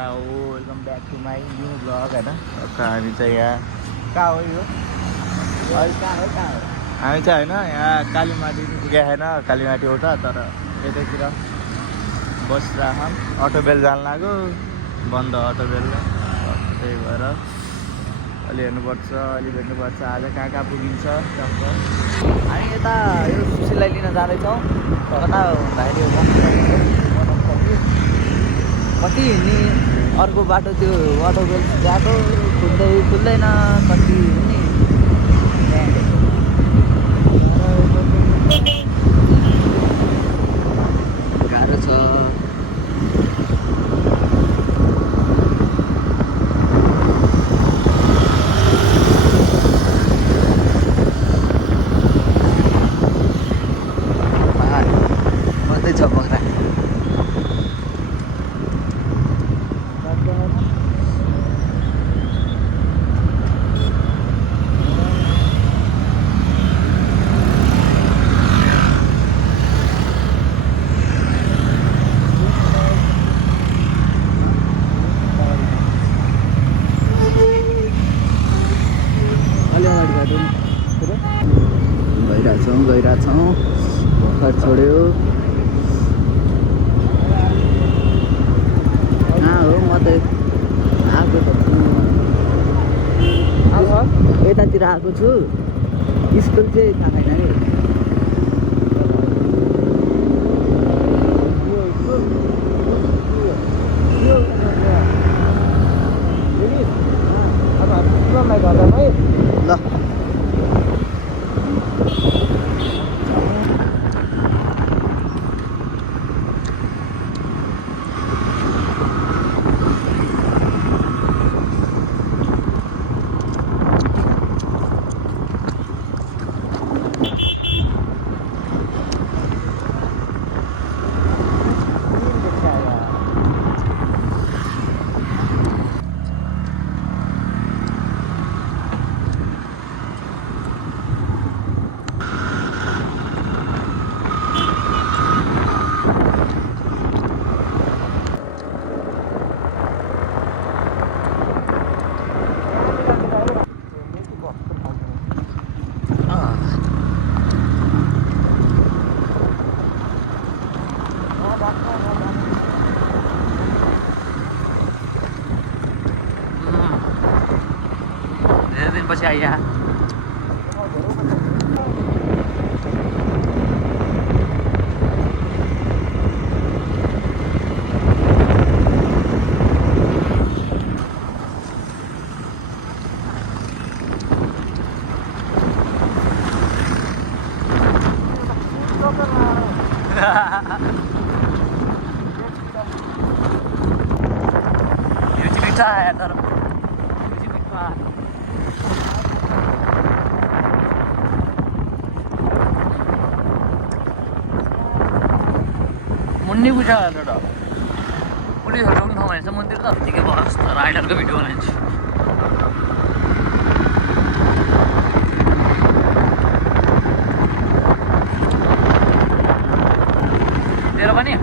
टाढा हो welcome back to my new blog होइन हामी चाहिँ यहाँ कहाँ हो यो हामी चाहिँ होइन यहाँ कालीमाटी पुगेको छैन कालीमाटी हो त तर यतैतिर बसिरहेको अटो बेल जान लाग्यो बन्द अटो बेल त्यही भएर अलि हेर्नुपर्छ अलि भेट्नुपर्छ आज कहाँ पुगिन्छ हामी यता यो सुशीलाई लिन जाँदैछौँ कता भाइले कति हिँड्ने अर्को बाटो त्यो अटो बेल गएको खुल्दैन कति हिँड्ने गाह्रो छ गइरहेछौँ भर्खर छोड्यो कहाँ हो म त आएको त यतातिर आएको छु स्कुल चाहिँ थाहा छैन है ल पछि आइया तर मुन्नी पूजा गरेर पुलिसहरू पनि ठाउँ भनेछ मन्दिर त ठिकै बस् तर राइडरको भिडियो बनाइन्छ तेरो पनि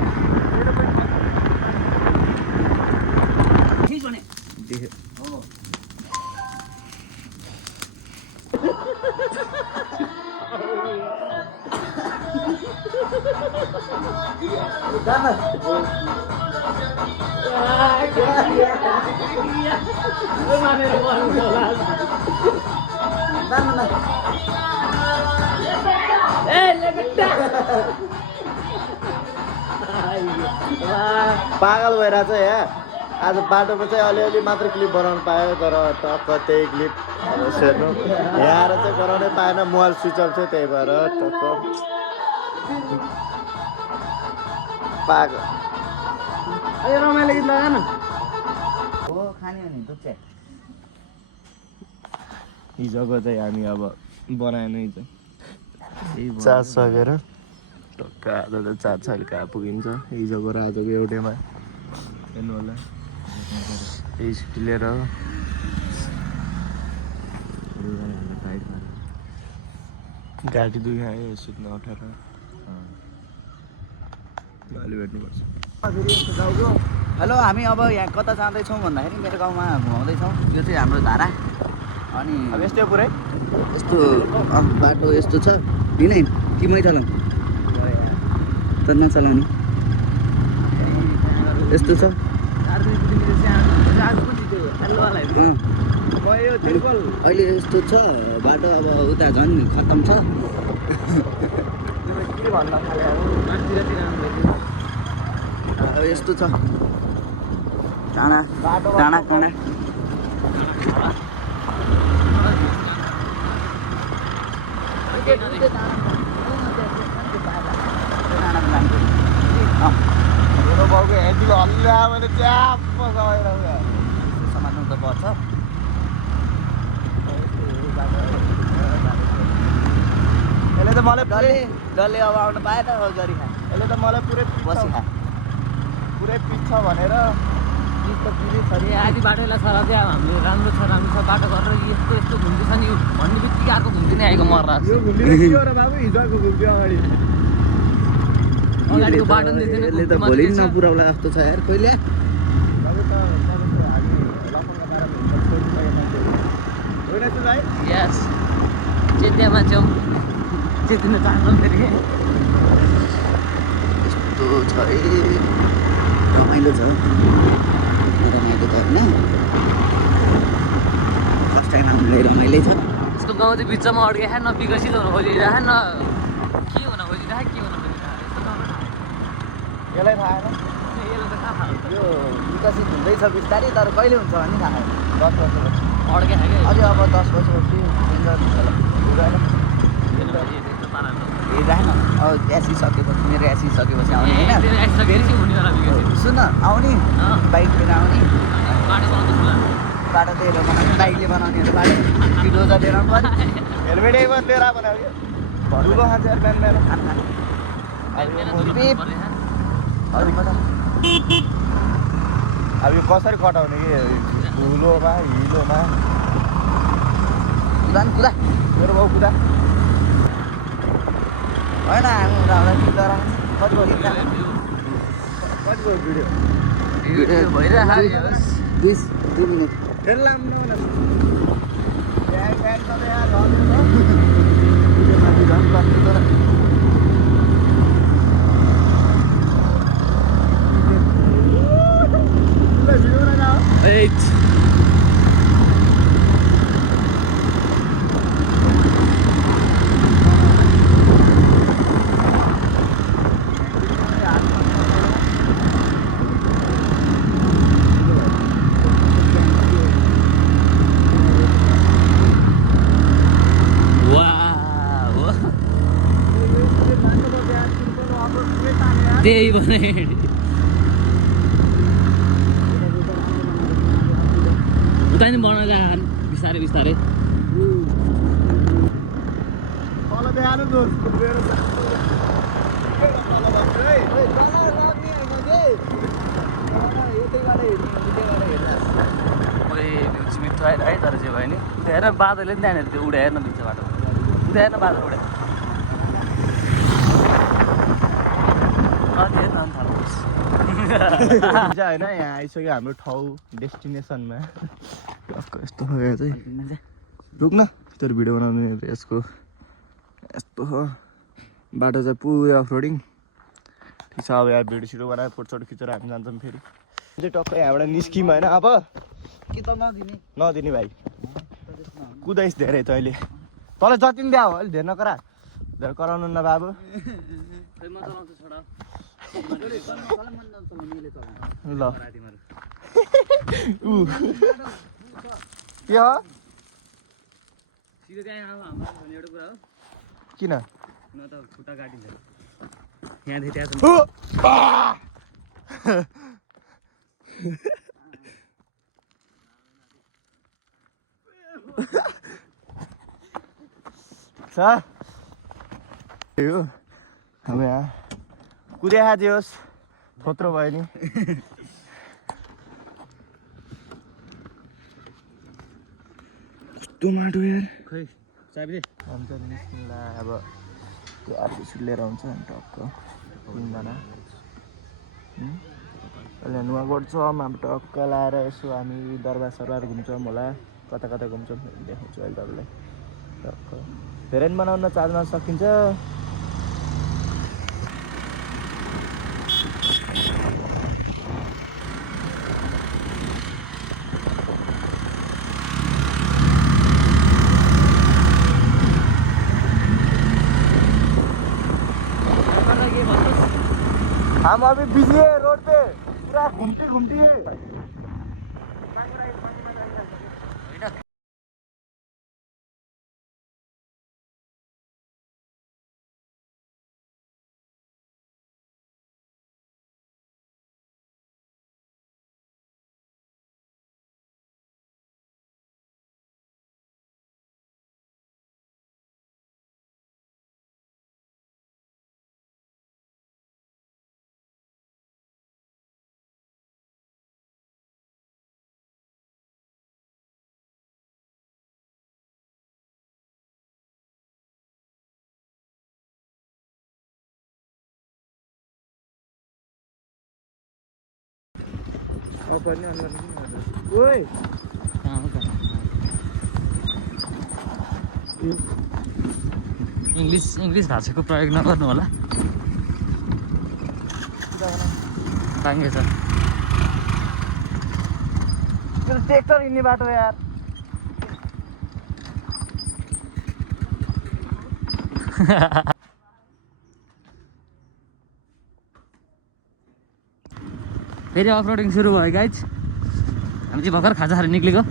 पागल भइरहेछ यहाँ आज बाटोमा चाहिँ अलिअलि मात्र क्लिप बनाउनु पायो तर टक्क त्यही क्लिप सेर्नु यहाँ आएर चाहिँ गराउनै पाएन मोबाइल स्विच अफ थियो त्यही भएर टक्क पागल रमाइलो गीत लगा न हो खाने भने दुध चाहिँ हिजोको चाहिँ हामी अब बनाएन हिजो चार्ज सकेर टक्क आज त चार्ज छैन कहाँ पुगिन्छ हिजोको र आजको एउटैमा हेर्नु होला यही स्कुटी लिएर गाडी दुई आयो सुत्न अठार अलि भेट्नुपर्छ हेलो हामी अब यहाँ कता जाँदैछौँ भन्दाखेरि मेरो गाउँमा घुमाउँदैछौँ यो चाहिँ हाम्रो धारा अनि अब यस्तै पुरै यस्तो बाटो यस्तो छ दिनै कि मै चलाउँ त नचलाउने यस्तो छ अहिले यस्तो छ बाटो अब उता झन् खत्तम छ अब यस्तो छ डाँडा डाँडा काँडा बाउको हेर्दिलो हल्ला मैले च्याप्प समात्नु त पर्छ यसले त मलाई डल्ले अब आउनु पाएन गरी खा यसले त मलाई बसी खा पुरै पिच्छ भनेर आधी बाटो यसलाई सर चाहिँ अब हाम्रो राम्रो छ बाटो गरेर यस्तो यस्तो घुम्ती छ नि यो भन्ने बित्तिकै अर्को घुम्ती नै आएको मर्रा अगाडिको बाटो पनि देख्दैन यसले त भोलि नपुऱ्याउला जस्तो छ यार कहिले यस चेतिया मान्छे हौ चेतिन चाहन्छौँ फेरि यस्तो छ रमाइलो छ रमाइलो त होइन फर्स्ट टाइम हामीलाई रमाइलै छ यसको गाउँ चाहिँ बिचमा अड्के न विकसित हुन खोजिरह न के हुन खोजिरह यसलाई थाहा छैन यसले त कहाँ थाहा यो विकसित हुँदैछ बिस्तारै तर कहिले हुन्छ भन्ने थाहा छैन 10 वर्षपछि अड्के खायो अझै अब 10 वर्षपछि हेरिराख न अब एसी सकेपछि मेरो एसी सकेपछि आउने होइन सुन आउने बाइक लिएर आउने बाटो लिएर बनाउने बाइकले बनाउनेहरू बाटो डोजर लिएर आउनु पर्यो हेलमेटै पनि लिएर बनायो ठुलो खान्छ यार बिहान अब यो कसरी कटाउने कि धुलोमा हिलोमा कुदा मेरो बाउ कुदा होइन हामी गएर कतिको भिडियो भइरहेको 2 मिनट त्यही भने उता नि बनाउँदा बिस्तारै बिस्तारै मिठो आएर है तर चाहिँ भयो नि त्यो हेर बादलले नि त्यहाँनिर त्यो उडा हेर्न बिच बाटो उडा हेर्न बादल उडा होइन यहाँ आइसक्यो हाम्रो ठाउँ डेस्टिनेसनमा यस्तो चाहिँ रुक्न तर भिडियो बनाउने यसको यस्तो हो बाटो चाहिँ पुरै अफरोडिङ ठिक छ अब यहाँ भिडियो सिडियो बनाएर फोटोसोटो खिचेर हामी जान्छौँ फेरि चाहिँ टक्कै यहाँबाट निस्क्यौँ होइन अब कि त नदिने भाइ कुदाइस् धेरै त अहिले तँलाई जति पनि द्याऊ अलिक धेरै नकरा धेरै कराउनु न बाबु ल के हो किन खुट्टा काटिन्छ यहाँदेखि अब यहाँ कुदे खादियोस् थोत्रो भयो नि कस्तो माटो यार खै चाबी हुन्छ निस्किँला अब त्यो आरपिसी लिएर आउँछ अनि टक्क 3 जना अहिले नुवाकोट छ माम टक्क लाएर यसो हामी दरबार सरबार घुम्छौँ होला कता कता घुम्छौँ देखाउँछु अहिले तपाईँलाई टक्क धेरै पनि बनाउन चार्जमा सकिन्छ हम अभी बिजी है रोड पे पूरा घूमती घूमती है ओए इङ्ग्लिस भाषाको प्रयोग नगर्नु होला बाङ्गे छ ट्रैक्टर हिँड्ने बाटो यार फेरि अफरोडिङ सुरु भयो गाइज हामी चाहिँ भर्खर खाजा खाएर निक्लेको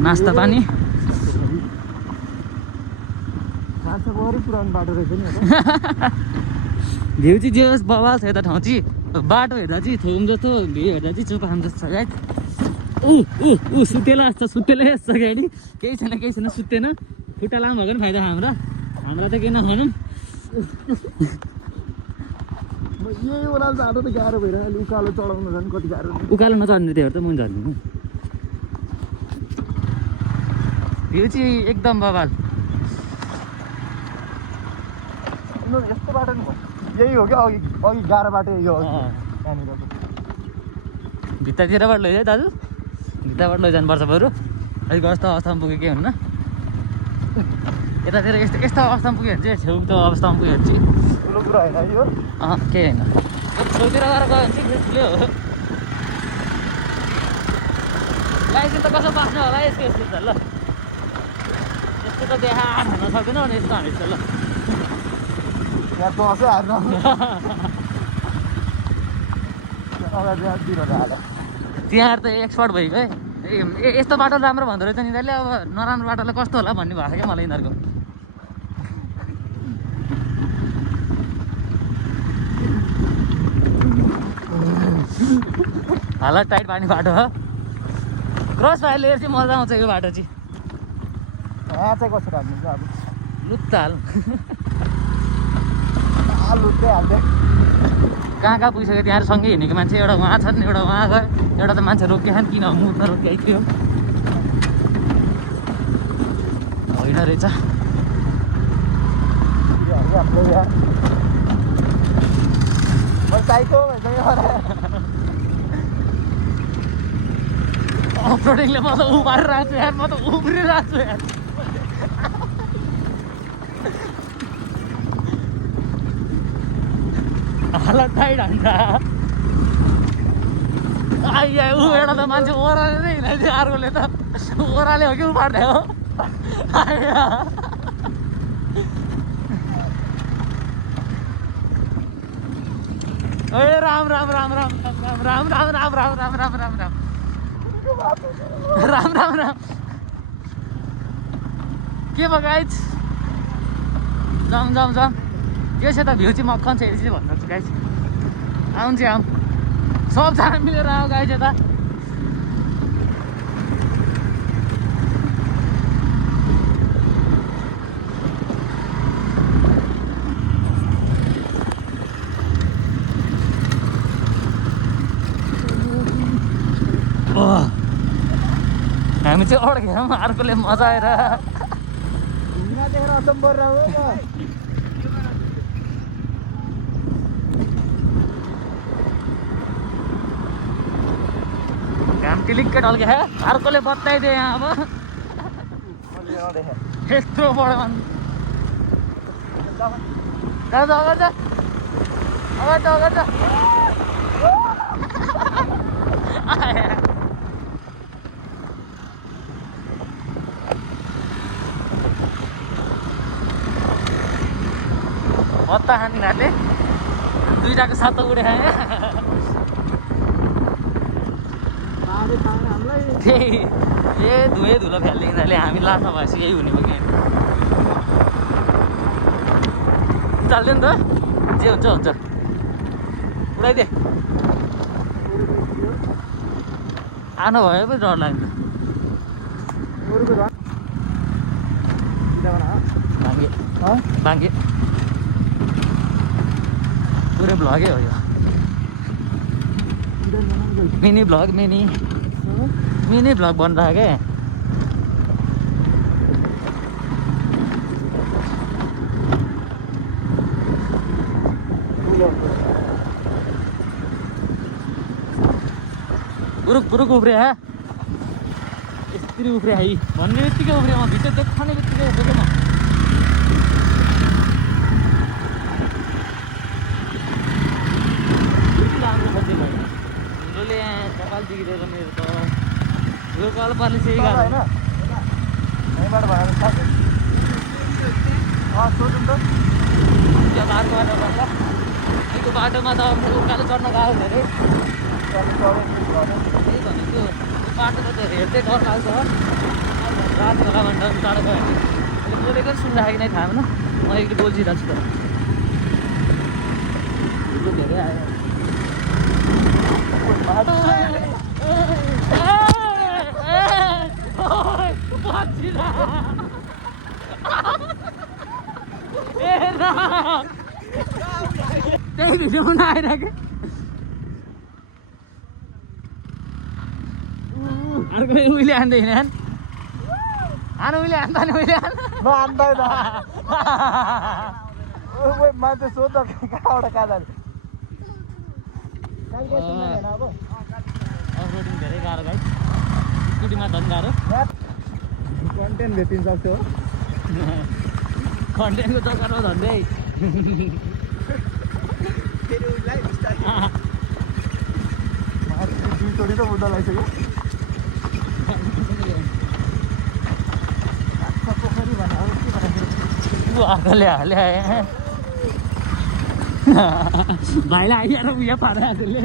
नास्ता पानी पुरानो बाटो रहेछ नि भ्यू चाहिँ जे होस् बवाल छ यता ठाउँ चाहिँ बाटो हेर्दा चाहिँ थोम जस्तो भ्यू हेर्दा चाहिँ चुपाहाम जस्तो छ गाइज ऊ सुतेला जस्तो सुतेलै जस्तो गाडी केही छैन सुत्तेन खुट्टा लामो भएको पनि फाइदा हाम्रा त केही नखानु यही ओह्रालो जाँदा त गाह्रो भइरहेको उकालो चढाउनु झन् कति गाह्रो उकालो नचढ्ने त्योहरू त मुनि झर्नु भ्यू चाहिँ एकदम बवाल यस्तो बाटो नि यही हो क्या अघि अघि गाह्रो बाटो यही हो त्यहाँनिर भित्तातिरबाट लैजाऊ दाजु भित्ताबाट लैजानुपर्छ बरु अलिक कस्तो अवस्थामा पुग्यो के हुन्न यतातिर यस्तो अवस्थामा पुग्यो भने चाहिँ छेउको अवस्थामा पुग्यो भने चाहिँ ठुलो कुरा होइन यो केही होइन छेउतिर गएर गयो भने चाहिँ ठुलै हो लाइसेन्स त कसो पास्नु होला यसको त ल यस्तो त देखा भन्न सक्दैन भने यस्तो हामी त ल यहाँ दसैँ हार्न तिहार त एक्सपर्ट भइगयो है यस्तो बाटो राम्रो भन्दो रहेछ यिनीहरूले अब नराम्रो बाटोलाई कस्तो होला भन्ने भएको छ क्या मलाई यिनीहरूको हालत टाइट पानी बाटो हो क्रस भाइले चाहिँ मजा आउँछ यो बाटो चाहिँ यहाँ चाहिँ कसरी हाल्नुहुन्छ अब लुत्ता हाल लुट्दै हाल्दै कहाँ पुगिसक्यो त्यहाँ सँगै हिँडेको मान्छे एउटा उहाँ छन् एउटा उहाँ गयो एउटा त मान्छे रोकिएको नि किन मुख रोकिएको थियो होइन रहेछ अफरोडिङले म त उमारिरहेको छु यार म त उम्रिरहेको छु यार हालत टाइट हान्छ आइया ऊ एउटा त मान्छे ओह्राले नै हिँडाइदियो अर्कोले त ओह्राले हो कि उमार्ने हो ए राम राम राम राम राम राम राम राम राम राम राम राम राम राम राम राम के भयो गाइज जाउँ त्यो छ त भ्यू चाहिँ मक्खन छ यसरी चाहिँ भन्नु चाहिँ गाइज आउनु चाहिँ आउँ सबजना मिलेर आऊ गाइज यता हामी चाहिँ अड्क्यौँ अर्कोले मजा आएर टिलिक्कै ढल्के है अर्कोले बताइदियो यहाँ अब यत्रो बडो बत्ता खाने घाटे दुईटाको सातो उडे खाएँ त्यही ए धुए धुलो फ्याल्ने यिनीहरूले हामी लासा भएपछि यही हुने भयो कि चल्दैन त जे हुन्छ हुन्छ उडाइदिए आनु भयो पो डर लाग्छ भाङ्गे भाङ्गे पुरै भ्लगै हो यो मिनी भ्लग मिनी भ्लग बनिरहेको क्या पुरुक उफ्रियो है यस्तरी उफ्रियो है भन्ने बित्तिकै उफ्रियो म भित्र देखाउने बित्तिकै उफ्रियो म हिरोले यहाँ कपाल बिग्रेर मेरो त यो कपालले चाहिँ गाह्रो त्यो बाटो बाटो गर्छ यहीको बाटोमा त उकालो चढ्न गाह्रो धेरै त्यही भनेको त्यो बाटोमा त हेर्दै डर लाग्छ रात होला भनेर टाढो गयो भने बोलेको सुनिराखेको नै थाहा भएन म एकले बोल्छिरहेको छु त धेरै आयो त्यही भिडियो आइरहेको अर्को उहिले हान्दैन हान उहिले हान्दा नि उहिले म हान्दैन मान्छे सोध्दा कहाँबाट कहाँ जाने अफरोडिङ धेरै गाह्रो गाई स्कुटीमा झन् गाह्रो कन्टेन्ट भेटिन सक्थ्यो कन्टेन्टको चक्करमा झन्डै दुईचोटि त मुद्दा लगाइसक्यो पोखरी भने अब के भन्नु ल्याए भाइलाई आइहाल्छ उयो पाराले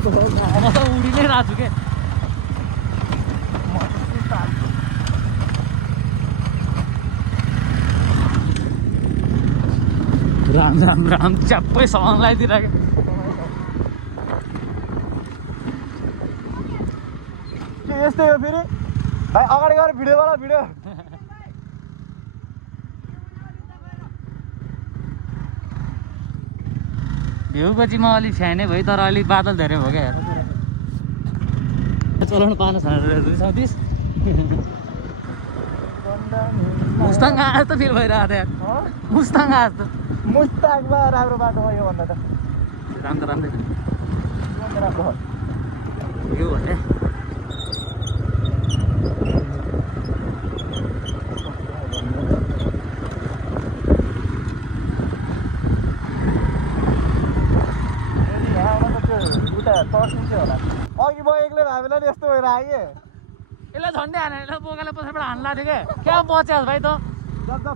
म त उडी नै रहेको छु के राम राम राम च्याप्पै सङ लगाइदिरहेको यस्तै हो फेरि भाइ अगाडि गएर भिडियो वाला भिडियो भ्यूको चाहिँ म अलिक फ्यानै भयो तर अलिक बादल धेरै भयो क्या चलाउनु पाएन 230 मुस्ताङ आए त फिल भइरहेको थियो मुस्ताङ आए त मुस्ताङमा राम्रो बाटो भयो भन्दा त राम्रो राम्रै राम्रो हो यो भने तर्सिन्छ होला अघि म एक्लै भए बेला नि यस्तो भएर आएँ कि यसलाई झन्डै हानेर यसलाई बोकाले पछाडिबाट हान्ला थियो क्या बच्यास् भाइ त जब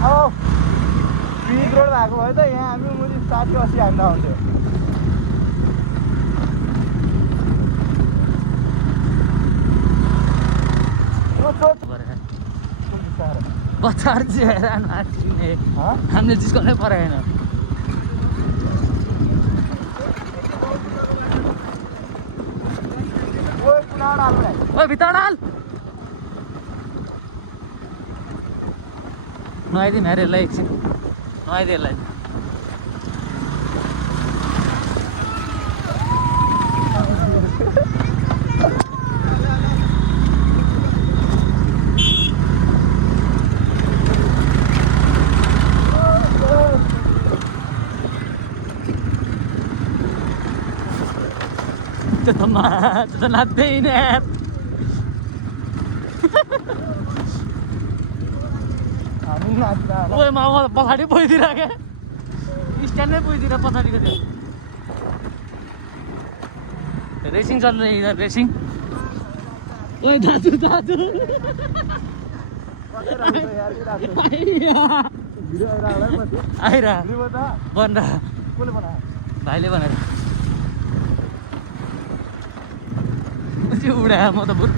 अब पिच रोड भएको भए त यहाँ हामी मुनि 60-80 हान्दा हुन्थ्यो बच्चाहरू चाहिँ हैरान मार्ने हामीले जिस्काउनै परेन ओइ भित्र हाल नुहाइदिउँ हेर यसलाई एकछिन नुहाइदियो यसलाई त्यो त नाच्दैन यार हामी नाच्दा ओए मामा पछाडि पुगिदिएर क्या स्ट्यान्डमै पुगिदिएर पछाडिको त्यो रेसिङ चल्नु यिनीहरू रेसिङ ओए दाजु दाजु आइरा बन्द कसले बनायो भाइले भनेर उडा म त बुर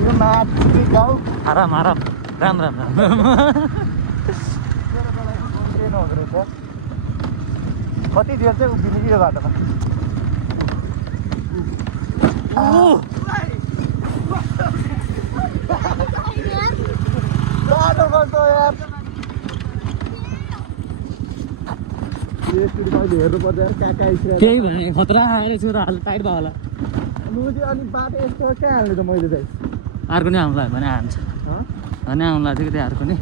यो नाच्ने गाउँ आराम आराम राम राम राम के नहुँदो रहेछ कति देर चाहिँ उभिने कि यो बाटोमा बाटो कस्तो यार यसरी कहिले हेर्नुपर्छ यार कहाँ कहाँ स्क्र्याच केही भने खतरा आएर छु र हाल टाइट भयो होला लु चाहिँ अनि बाटो यस्तो कहाँ हाल्ने त मैले चाहिँ अर्को नै आउँला भने हान्छ भने आउँला थियो कि त्यो अर्को नि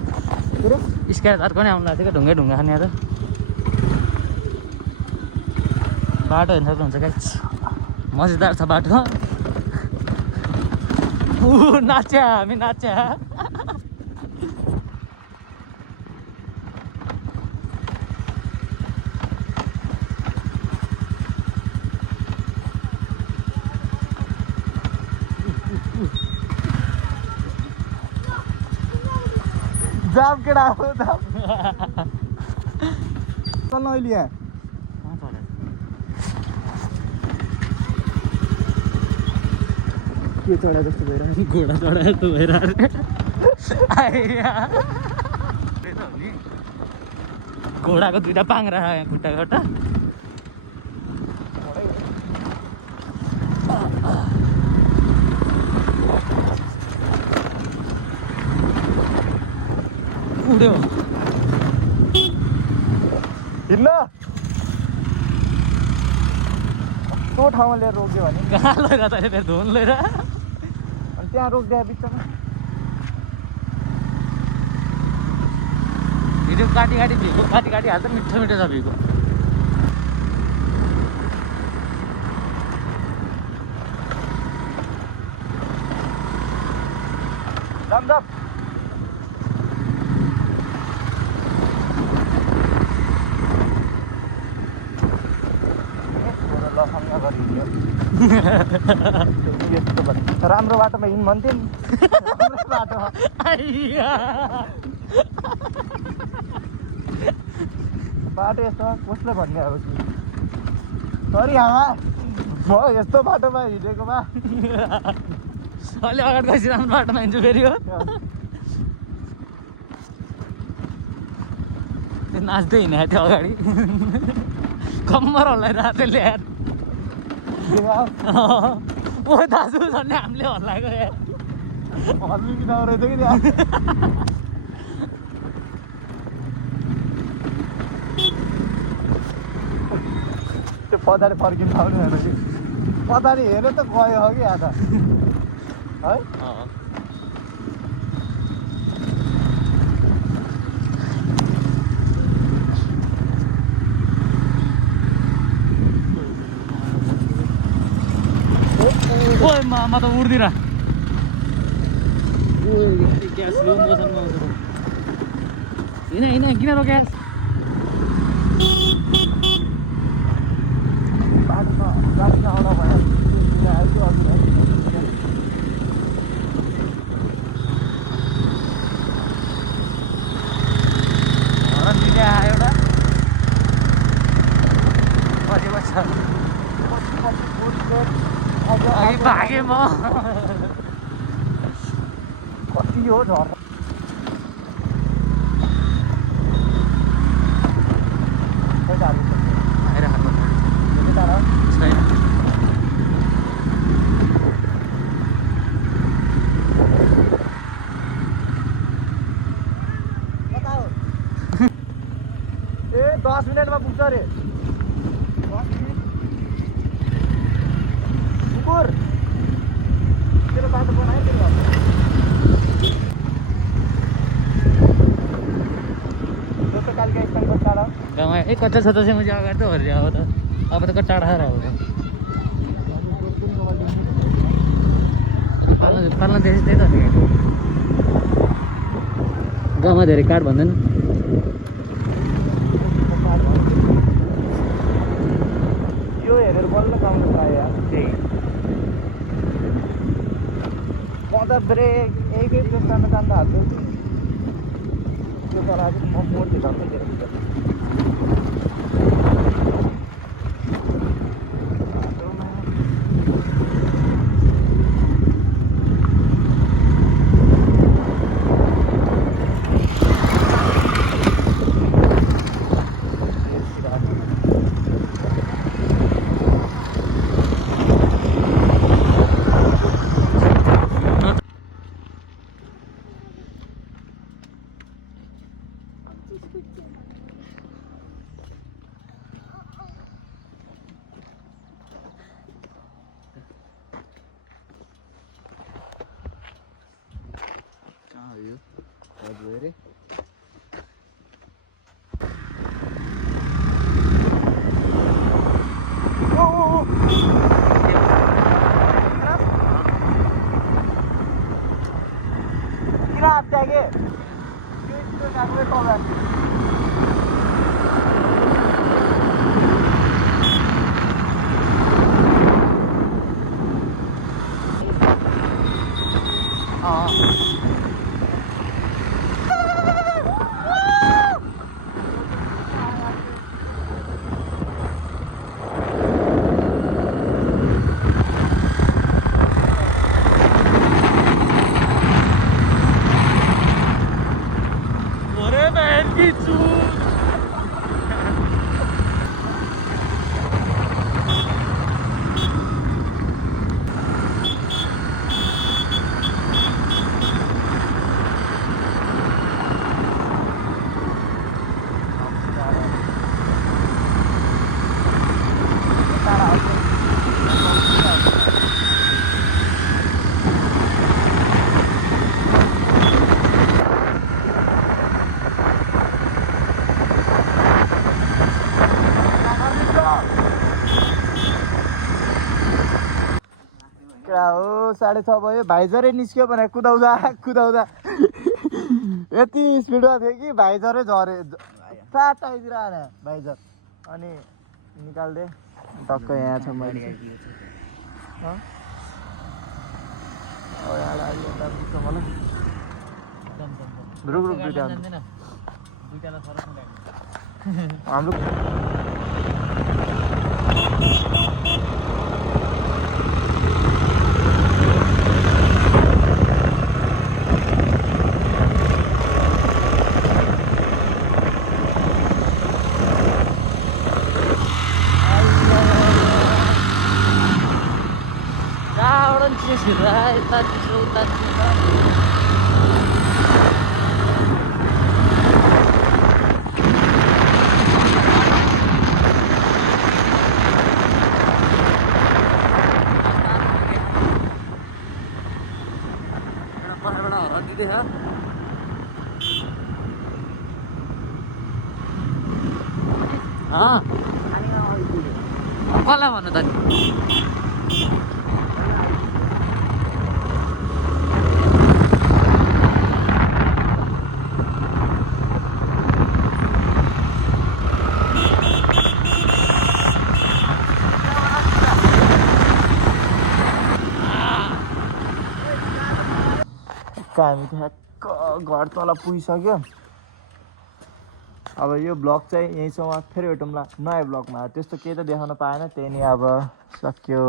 कुरो स्क्याच अर्को नै आउँला थियो कि ढुङ्गा ढुङ्गा खाने त बाटो हेर्नु सक्नुहुन्छ गाइस मजेदार छ बाटो नाच्या हामी नाच्या जाम केटा हो जाम चल्न अहिले यहाँ के चढा जस्तो भइरहेको घोडा चढा जस्तो भइरहेको घोडाको दुइटा पाङ्रा यहाँ खुट्टा खुट्टा उड्यो हिँड्न त्यो ठाउँमा लिएर रोक्यो भने कहाँ लैरा तैँले फेरि धुन लैरा अनि त्यहाँ रोकिदियो बिचमा भिडियो काटी काटी भिएको काटी काटी हाल्छ मिठो मिठो छ भिएको जाम जाम यस्तो भने राम्रो बाटोमा हिँड भन्थ्यो नि राम्रो बाटोमा बाटो यस्तो कसले भन्ने अब कि सरी आमा म यस्तो बाटोमा हिँडेकोमा अलि अगाडि गएपछि राम्रो बाटोमा हिँड्छु फेरि हो त्यो नाच्दै हिँडेको थियो अगाडि कम्मर हल्लाएर त्यसले यार ओ दाजु झन्डै हामीले हल्लाएको यार हल्ली कि नरहेछ कि त्यहाँ त्यो पछाडि फर्किनु पाउने होइन कि पछाडि हेऱ्यो त गयो हो कि आधा है ओए म त उड्दिन ग्यास लो मोसनमा आउँछ हिँड हिँड किन रोक्या बाटोमा गाडी नआउन भयो आइदियो अघि हरन दिने आयो एउटा पछि बस्छ अघि भागेँ म कति हो झर्ना आइराख्नु टाढा छैन 10 मिनटमा पुग्छ अरे कुकुर तेरो बाटो बनायो तेरो जस्तो कालका स्थानको टाढा गाउँमा एक कच्चा छ त चाहिँ मुझे अगाडि त हरिया अब त टाढा होगा पाल्न देखेपछि त्यही त गाउँमा धेरै काठ भन्दैन यो हेरेर बल्ल काम पायो यार त्यही म त ब्रेक एकै ब्रेक गर्न जान्दा हाल्थ्यो त्यो तर आज म मोड्थेँ झट्टै दिएर अरे किन आत्यागे त्यो कागले टगा हो 6:30 भयो भाइजरै निस्क्यो भने कुदाउँदा यति स्पिडमा थियो कि भाइजरै झऱ्यो फ्याट आइदिएर आएन भाइजर अनि निकाल्दे टक्क यहाँ छ मैले रुक हाम्रो कसलाई भन्नु त हामी ठ्याक्क घर तल पुगिसक्यो अब यो ब्लग चाहिँ यहीँसम्म फेरि भेटौँला नयाँ ब्लगमा त्यस्तो केही त देखाउन पाएन त्यही नै अब सक्यो